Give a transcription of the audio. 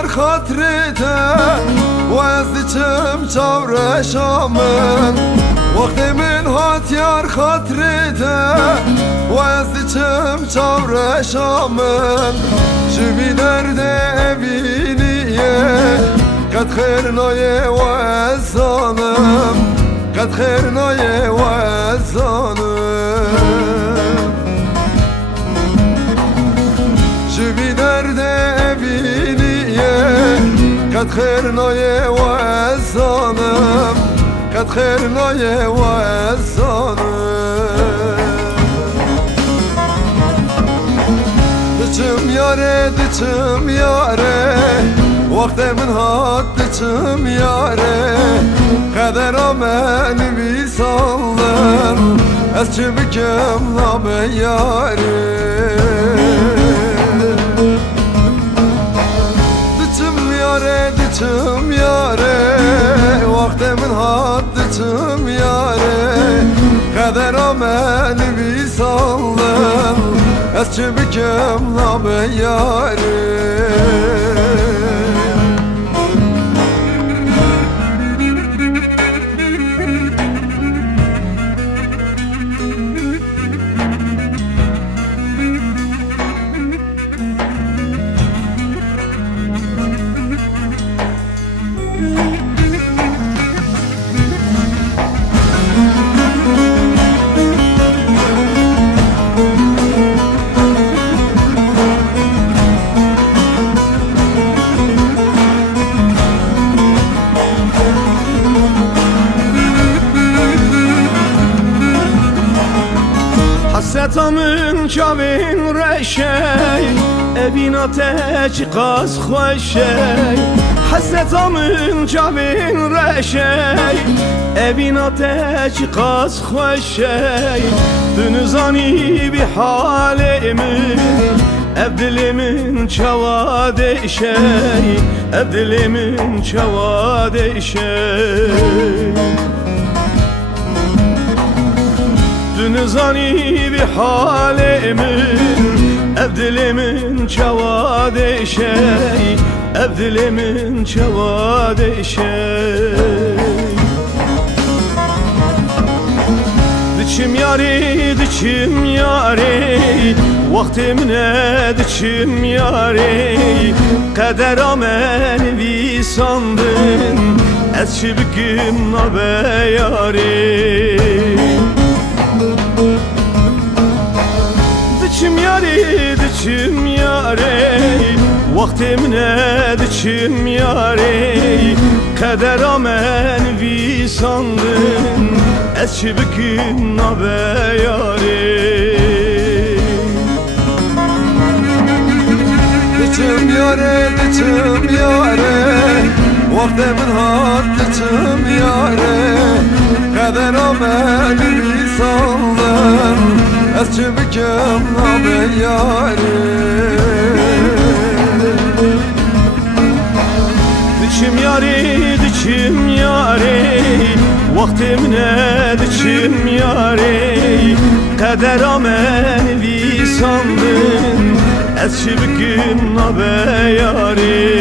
yar hatrete Vazdiçim çavre şamın Vaktimin hat yar hatrete Vazdiçim çavre şamın Jübi derde eviniye Kad khirnoye vazanım Kad khirnoye vazanım Jübi derde eviniye Kad khirnoye vazanım Kad khirnoye vazanım Dıçım yare, dıçım yare Vaktimin hat dıçım yare Kader ameni visalım Ez çibikim nabe yare Dıçım yare, dıçım yare Vaktimin hat dıçım yare Kader ameni visalım Ez çibikim nabe yare Hasretamın çavin reşey Evin ateş qaz xoşey Hasretamın çavin reşey Evin ateş qaz xoşey Dünüzani bir halimin Evdilimin çava deşey Evdilimin çava deşey Dünüzani bir halimin Evdilimin çava deşey Evdilimin çava deşey Dıçım yari, dıçım yari Vaktimine dıçım yari Kader ameni visandın Ez çibikim nabe yari Dıçım yari, dıçım yari Vaktimine dıçım yari Kader amen visandın Ez çibikim nabe yari Dıçım yare, dıçım yare Vaktimin hat dıçım yare Kader ameni visandın Ez çibikim nabe yare Dıçım yari, dıçım yari Vaktimine dıçım yari Kader amen visandın Ez çibikim nabe yari